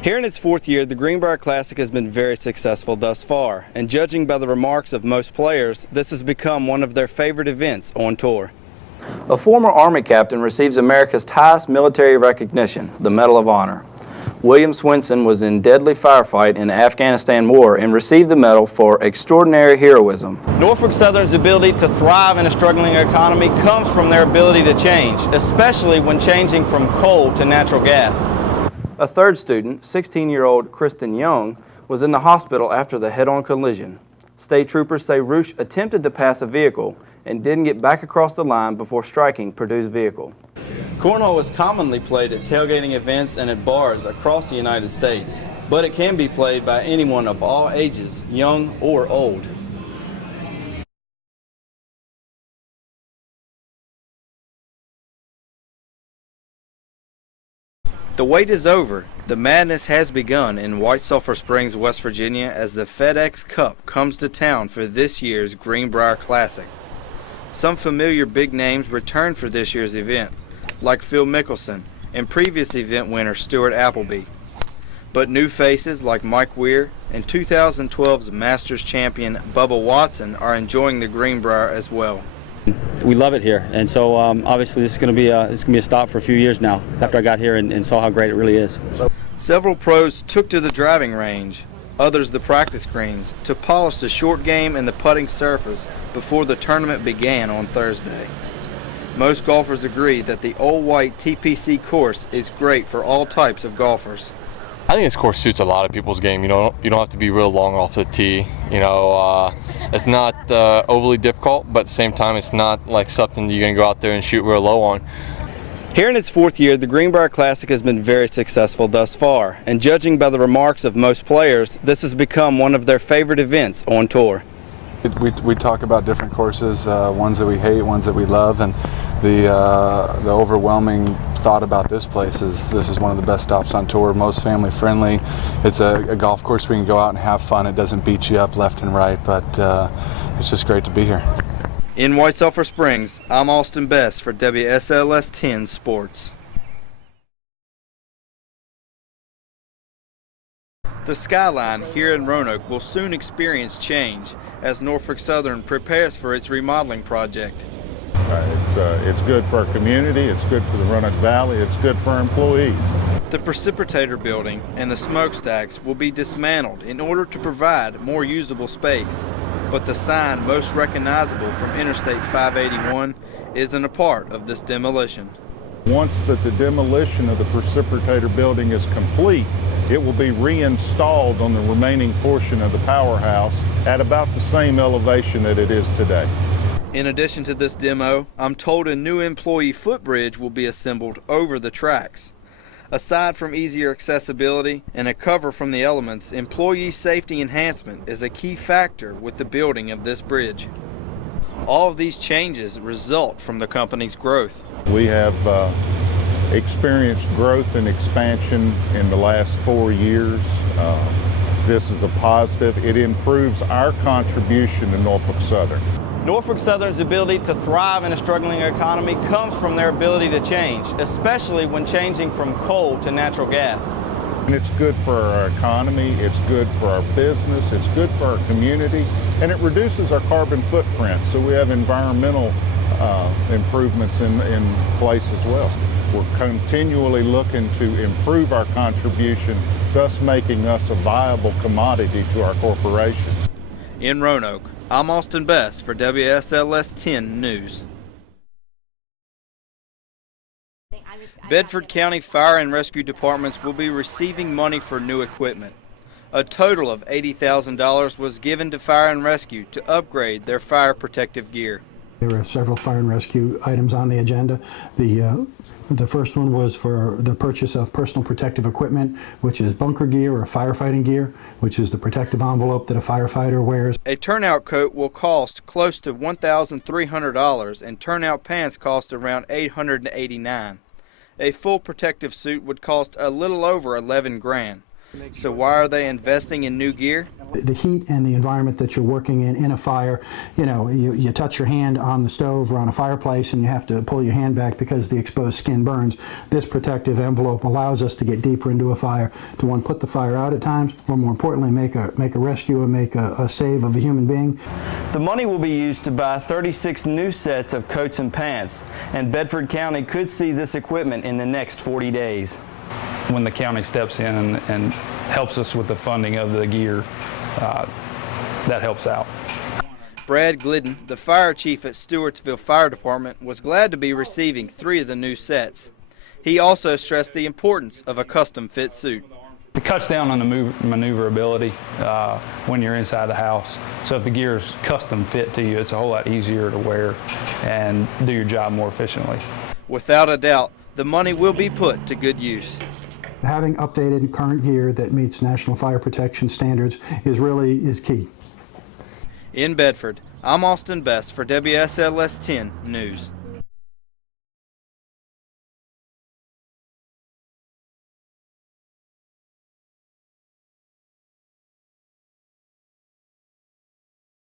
Here in its fourth year, the Greenbrier Classic has been very successful thus far, and judging by the remarks of most players, this has become one of their favorite events on tour. A former Army captain receives America's highest military recognition, the Medal of Honor. William Swenson was in deadly firefight in the Afghanistan War and received the medal for extraordinary heroism. Norfolk Southern's ability to thrive in a struggling economy comes from their ability to change, especially when changing from coal to natural gas. A third student, 16-year-old Kristen Young, was in the hospital after the head-on collision. State troopers say Roosh attempted to pass a vehicle and didn't get back across the line before striking Purdue's vehicle. Cornhole is commonly played at tailgating events and at bars across the United States, but it can be played by anyone of all ages, young or old. The wait is over. The madness has begun in White Sulphur Springs, West Virginia, as the FedEx Cup comes to town for this year's Greenbrier Classic. Some familiar big names return for this year's event, like Phil Mickelson and previous event winner Stuart Appleby. But new faces like Mike Weir and 2012's Masters champion Bubba Watson are enjoying the Greenbrier as well. We love it here, and so obviously this is going to be a stop for a few years now after I got here and saw how great it really is. Several pros took to the driving range, others the practice greens, to polish the short game and the putting surface before the tournament began on Thursday. Most golfers agree that the Old White TPC course is great for all types of golfers. I think this course suits a lot of people's game. You don't have to be real long off the tee. It's not overly difficult, but at the same time, it's not like something you're going to go out there and shoot real low on. Here in its fourth year, the Greenbrier Classic has been very successful thus far, and judging by the remarks of most players, this has become one of their favorite events on tour. We talk about different courses, ones that we hate, ones that we love, and the overwhelming thought about this place is this is one of the best stops on tour, most family friendly. It's a golf course we can go out and have fun. It doesn't beat you up left and right, but it's just great to be here. In White Sulphur Springs, I'm Austin Bess for WSLS 10 Sports. The skyline here in Roanoke will soon experience change as Norfolk Southern prepares for its remodeling project. It's good for our community, it's good for the Roanoke Valley, it's good for our employees. The precipitator building and the smokestacks will be dismantled in order to provide more usable space. But the sign most recognizable from Interstate 581 isn't a part of this demolition. Once the demolition of the precipitator building is complete, it will be reinstalled on the remaining portion of the powerhouse at about the same elevation that it is today. In addition to this demo, I'm told a new employee footbridge will be assembled over the tracks. Aside from easier accessibility and a cover from the elements, employee safety enhancement is a key factor with the building of this bridge. All of these changes result from the company's growth. We have experienced growth and expansion in the last 4 years. This is a positive. It improves our contribution to Norfolk Southern. Norfolk Southern's ability to thrive in a struggling economy comes from their ability to change, especially when changing from coal to natural gas. And it's good for our economy, it's good for our business, it's good for our community, and it reduces our carbon footprint, so we have environmental improvements in place as well. We're continually looking to improve our contribution, thus making us a viable commodity to our corporation. In Roanoke, I'm Austin Bess for WSLS 10 News. Bedford County Fire and Rescue Departments will be receiving money for new equipment. A total of $80,000 was given to Fire and Rescue to upgrade their fire protective gear. There were several fire and rescue items on the agenda. The first one was for the purchase of personal protective equipment, which is bunker gear or firefighting gear, which is the protective envelope that a firefighter wears. A turnout coat will cost close to $1,300 and turnout pants cost around $889. A full protective suit would cost a little over $11,000. So why are they investing in new gear? The heat and the environment that you're working in a fire, you touch your hand on the stove or on a fireplace and you have to pull your hand back because the exposed skin burns. This protective envelope allows us to get deeper into a fire, to one, put the fire out at times, or more importantly, make a rescue and make a save of a human being. The money will be used to buy 36 new sets of coats and pants, and Bedford County could see this equipment in the next 40 days. When the county steps in and helps us with the funding of the gear, that helps out. Brad Glidden, the fire chief at Stewartsville Fire Department, was glad to be receiving 3 of the new sets. He also stressed the importance of a custom-fit suit. It cuts down on the maneuverability when you're inside the house. So if the gear is custom fit to you, it's a whole lot easier to wear and do your job more efficiently. Without a doubt, the money will be put to good use. Having updated current gear that meets national fire protection standards is key. In Bedford, I'm Austin Bess for WSLS 10 News.